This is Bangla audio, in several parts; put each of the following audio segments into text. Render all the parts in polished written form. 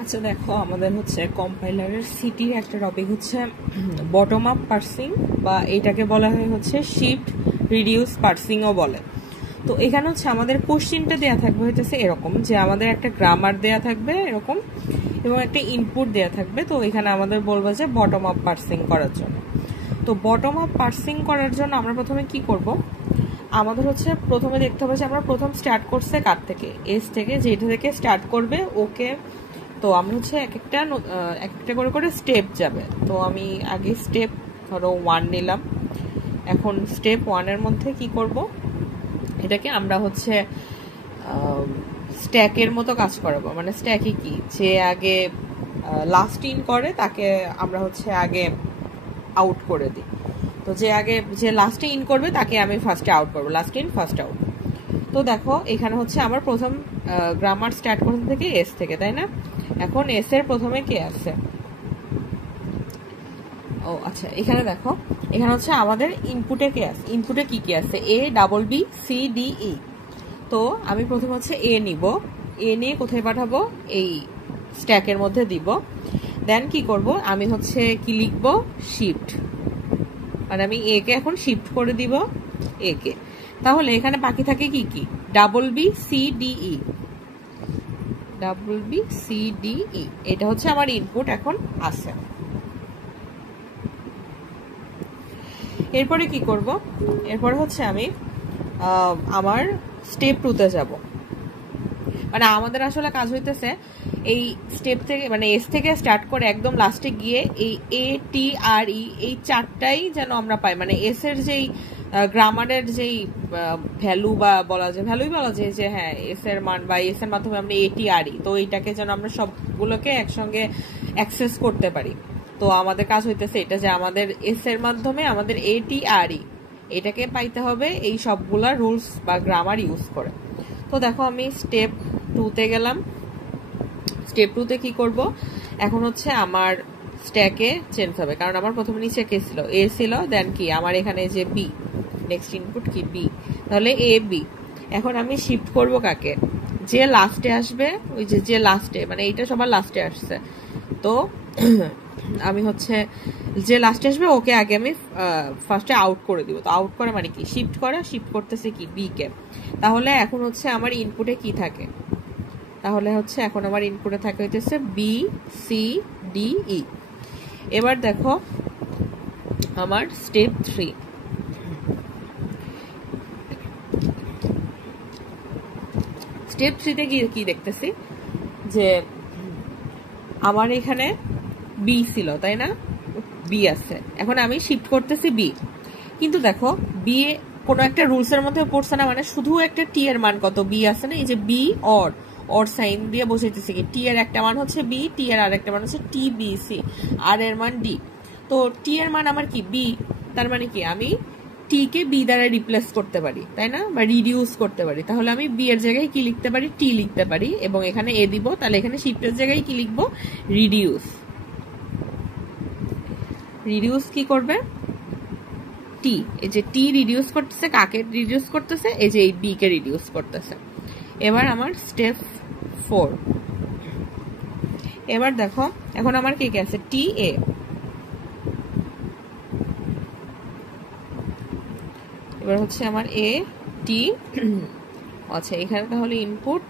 আচ্ছা দেখো, আমাদের হচ্ছে কম্পাইলারের সিটির একটা টপিক হচ্ছে বটম আপ পার্সিং, বা এটাকে বলা হয় হচ্ছে শিফট রিডিউস পার্সিংও বলে। তো এখানে হচ্ছে আমাদের কোশ্চিনটা দেওয়া থাকবে হইতেছে এরকম যে আমাদের একটা গ্রামার দেয়া থাকবে এরকম, এবং একটা ইনপুট দেয়া থাকবে। তো এখানে আমাদের বলবে যে বটম আপ পার্সিং করার জন্য। তো বটম আপ পার্সিং করার জন্য আমরা প্রথমে কি করব, আমাদের হচ্ছে প্রথমে দেখতে হবে যে আমরা প্রথম স্টার্ট করছে কার থেকে, এস থেকে, যেটা থেকে স্টার্ট করবে ওকে। তো আমরা হচ্ছে এক একটা করে করে স্টেপ যাবে। তো আমি আগে স্টেপ ধরো 1 নিলাম। এখন স্টেপ 1-এর মধ্যে কি করব, এটাকে আমরা হচ্ছে স্ট্যাকের মতো কাজ করাবো। মানে স্ট্যাকে কি, যে আগে লাস্ট ইন করে তাকে আমরা হচ্ছে আগে আউট করে দিই। তো যে লাস্টে ইন করবে তাকে আমি ফার্স্টে আউট করবো, লাস্ট ইন ফার্স্ট আউট। তো দেখো এখানে হচ্ছে আমার প্রথম গ্রামার স্টার্ট করতে থেকে এস থেকে, তাই না? এখন এস এর প্রথমে কে আছে? ও আচ্ছা, এখানে দেখো, এখানে হচ্ছে আমাদের ইনপুটে কে আছে, ইনপুটে কি কি আছে, A double B C D E. তো আমি প্রথমে হচ্ছে এ নিব, এ নিয়ে কোথায় পাঠাবো, এই স্ট্যাকের মধ্যে দিব। দেন কি করব, আমি হচ্ছে কি লিখব, শিফট, মানে আমি এ কে এখন শিফট করে দিব এ কে। তাহলে এখানে বাকি থাকে কি কি, double B C D E, double B C D E, এটা হচ্ছে আমার ইনপুট এখন আছে। এরপরে কি করব, এরপরে হচ্ছে আমি আমার স্টেপ 2-তে যাব। মানে আমাদের আসলে কাজ হইতেছে এই স্টেপ থেকে, মানে এস থেকে স্টার্ট করে একদম লাস্টে গিয়ে এই এ টি আর ই, এই চারটাই যেন আমরা পাই। মানে এস এর যেই গ্রামারের যেই ভ্যালু, বা ভ্যালুই বলা যায় যে হ্যাঁ এস এর মান, বা এস এর মাধ্যমে আমরা এ টি আর ই, তো এইটাকে যেন আমরা সবগুলোকে একসঙ্গে অ্যাক্সেস করতে পারি। তো আমাদের কাজ হইতেছে এটা, যে আমাদের এস এর মাধ্যমে আমাদের এ টি আর ই এটাকে পাইতে হবে এই সবগুলা রুলস বা গ্রামার ইউজ করে। তো দেখো আমি স্টেপ 2-তে গেলাম। স্টেপ 2-তে কি করব, এখন হচ্ছে আমার স্ট্যাকে চেঞ্জ হবে, কারণ আমার প্রথমে নিচে কে ছিল, এ ছিল, দেন কি আমার এখানে যে বি, নেক্সট ইনপুট কি বি, তাহলে এ বি। এখন আমি শিফট করব কাকে, যে লাস্টে আসবে, ওই যে লাস্টে, মানে এইটা সবার লাস্টে আসছে। তো আমি হচ্ছে যে লাস্টে আসবে ওকে আগে আমি ফার্স্টে আউট করে দিব। তো আউট করে মানে কি, শিফট করে, শিফট করতেছে কি বি কে। তাহলে এখন হচ্ছে আমার ইনপুটে কি থাকে, তাহলে হচ্ছে এখন আমার ইনপুটে থাকে হইতেছে বি সি ডি ই। এবার দেখো আমার স্টেপ 3, স্টেপ 3-তে কি দেখতেছি, যে আমার এখানে বি ছিল, তাই না, বি আছে। এখন আমি শিফট করতেছি বি, কিন্তু দেখো বি কোনো একটা রুলস এর মধ্যে পড়ছে না। মানে শুধু একটা টি এর মান কত, বি আছে না, এই যে বি অর সাইন দিয়ে বসাইতেছে কি, টি এর একটা মান হচ্ছে বি, টি এর আর একটা মান হচ্ছে টি বি সি, আর এর মান ডি। তো টি এর মান আমার কি বি, তার মানে কি আমি টি কে বি দ্বারা রিপ্লেস করতে পারি, তাই না, বা রিডিউস করতে পারি। তাহলে আমি বি এর জায়গায় কি লিখতে পারি, টি লিখতে পারি, এবং এখানে এ দিব। তাহলে এখানে শিফটের জায়গায় কি লিখবো, রিডিউস। রিডিউস কি করবে, টি, এই যে টি রিডিউস করতেছে, কাকে রিডিউস করতেছে, এই যে এই বি কে রিডিউস করতেছে। এবার আমার স্টেপ 4, এবার দেখো এখন আমার কি আছে, টি এ। এবার হচ্ছে আমার এ টি, আচ্ছা এখানে তাহলে ইনপুট,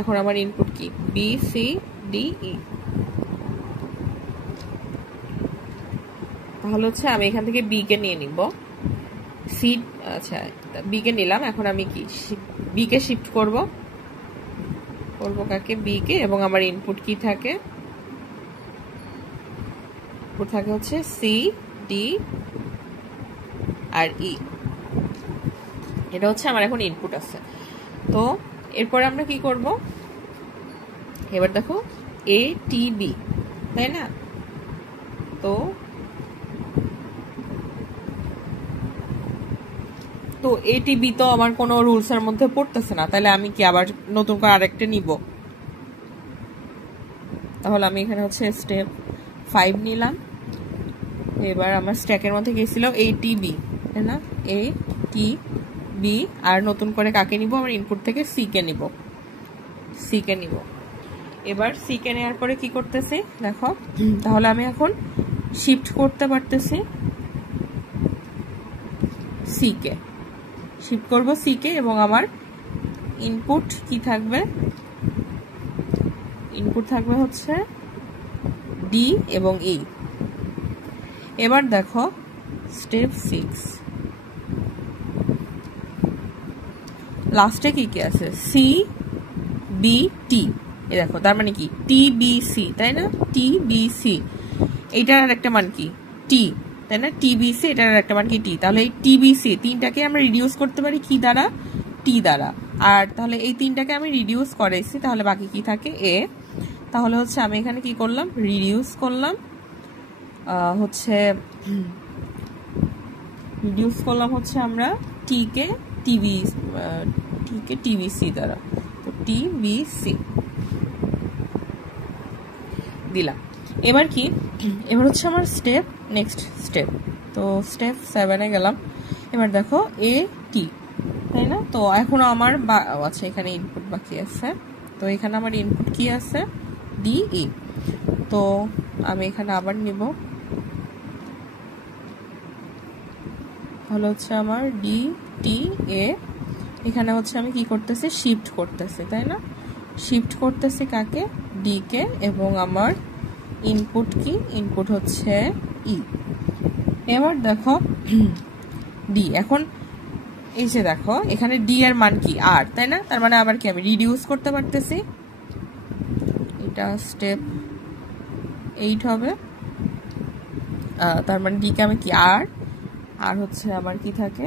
এখন আমার ইনপুট কি, বি সি ডি ই। তাহলে হচ্ছে আমি এখান থেকে বি কে নিয়ে নিব, সি, আচ্ছা বি কে নিলাম। এখন আমি কি বি কে শিফট করব কাকে, বি কে, এবং আমার ইনপুট কি থাকে, ইনপুট থাকে হচ্ছে সি ডি আর ই। এটা হচ্ছে আমার এখন ইনপুট আছে। তো এরপরে আমরা কি করব, এবার দেখো এ টি বি, তাই না, তো এটিবি তো আমার কোনো রুলস এর মধ্যে পড়তেছে না। তাহলে আমি কি আবার নতুন করে আরেকটা নিব। তাহলে আমি এখানে হচ্ছে স্টেপ 5 নিলাম। এবার আমার স্ট্যাকের মধ্যে গেছিল এটিবি, তাই না, এ টি বি, আর নতুন করে কাকে নিব, আমার ইনপুট থেকে সি কে নিব। এবার সি কে নেওয়ার পরে কি করতেছি দেখো, তাহলে আমি এখন শিফট করতে পারতেছি সি কে, শিফট করব সি কে, এবং আমার ইনপুট কি থাকবে, ইনপুট থাকবে হচ্ছে ডি এবং ই। এবার দেখো স্টেপ 6 লাস্টে কি কি আছে, সি বি টি, এই দেখো তার মানে কি টি বি সি, তাই না, টি বি সি, এইটার আর একটা মান কি টি, তাই না, টি বি সি, এটার আর একটা মান কি টি। তাহলে এই টি বি সি তিনটাকে আমরা রিডিউস করতে পারি কি দ্বারা, টি দ্বারা। আর তাহলে এই তিনটাকে আমি রিডিউস করেছি, তাহলে বাকি কি থাকে এ। তাহলে হচ্ছে আমি এখানে কি করলাম, রিডিউস করলাম হচ্ছে আমরা টি কে টিবিসি দ্বারা, তো টিবিসি দিলাম। এবার কি, এবার হচ্ছে আমার স্টেপ, নেক্সট স্টেপ, তো স্টেপ 7-এ গেলাম। এবার দেখো এ টি, তাই না, তো এখনো আমার আচ্ছা এখানে ইনপুট বাকি আছে, তো এখানে আমার ইনপুট কি আছে ডি ই, তো আমি এখানে আবার নিব, তাহলে হচ্ছে আমার ডি টি এ, এখানে হচ্ছে আমি কি করতেছি শিফট করতেছি, তাই না, শিফট করতেছি কাকে, ডি কে, এবং আমার ইনপুট কি, ইনপুট হচ্ছে ই। এবার দেখো ডি, এখন এই যে দেখো এখানে ডি এর মান কি আর, তাই না, তার মানে আবার কি আমি রিডিউস করতে পারতেছি, এটা স্টেপ 8 হবে, তার মানে ডি কে আমি কি আর হচ্ছে আমার কি থাকে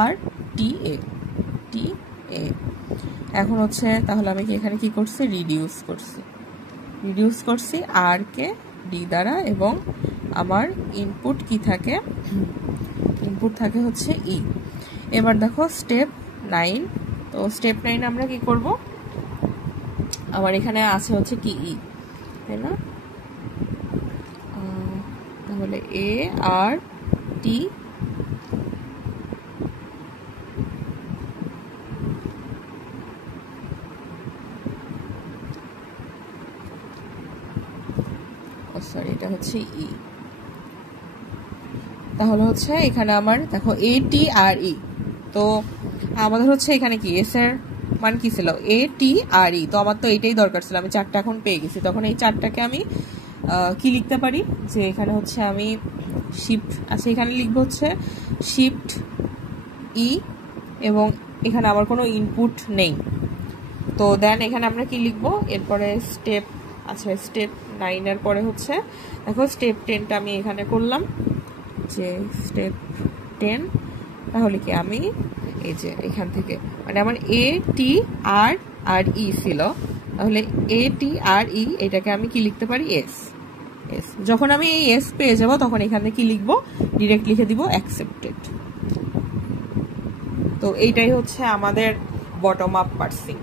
আর টি এ, টি এ। এখন হচ্ছে তাহলে আমি কি এখানে কি করছি, রিডিউস করছি আর কে ডি দ্বারা, এবং আমার ইনপুট কি থাকে, ইনপুট থাকে হচ্ছে ই। এবার দেখো স্টেপ 9, তো স্টেপ 9 আমরা কি করব, আমার এখানে আছে হচ্ছে কি ই, তাই না, তাহলে এ আর টি, সরি এটা হচ্ছে ই, তাহলে হচ্ছে এখানে আমার দেখো এ টি আর ই, তো আমাদের হচ্ছে এখানে কি এস এর মান কি ছিল এ টি আর ই, তো আমার তো এটাই দরকার ছিল, আমি 4টা এখন পেয়ে গেছি, তখন এই 4টাকে আমি কি লিখতে পারি, যে এখানে হচ্ছে আমি শিফট আচ্ছা এখানে লিখবো হচ্ছে শিফট ই, এবং এখানে আমার কোনো ইনপুট নেই, তো দেন এখানে আমরা কি লিখবো, এরপরে স্টেপ আচ্ছা স্টেপ 9 এর পরে হচ্ছে দেখো স্টেপ 10টা আমি এখানে করলাম, যে স্টেপ 10, তাহলে কি আমি এই যে এখান থেকে মানে আমার এ টি আর ই ছিল, তাহলে এ টি আর ই এটাকে আমি কি লিখতে পারি এস, যখন আমি এই এস পেয়ে যাব তখন এখানে কি লিখবো, ডিরেক্ট লিখে দিব অ্যাকসেপ্টেড। তো এইটাই হচ্ছে আমাদের বটম আপ পার্সিং।